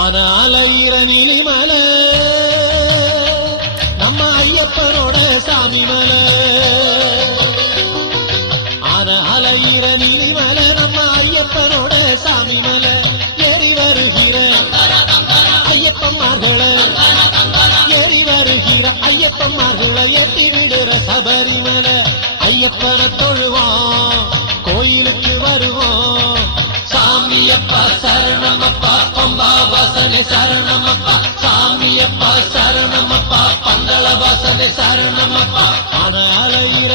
ஆனாலையிற நீலிமல நம்ம ஐயப்பனோட சாமி மல ஆனாலையிற நீலிமல நம்ம ஐயப்பனோட சாமி மல ஏறி வருகிற ஐயப்பன்மார்கள ஏறி வருகிற ஐயப்பன்மார்கள ஏற்றி விடுற சபரிமல ஐயப்பனை தொழுவோம் கோயிலுக்கு வருவோம் சாமியப்பா சரணமப்பா பம்பா வாசனை சரணமப்பா சாமியப்பா சரணமப்பா பந்தள வாசனை சரணமப்பா ஆனாலையிற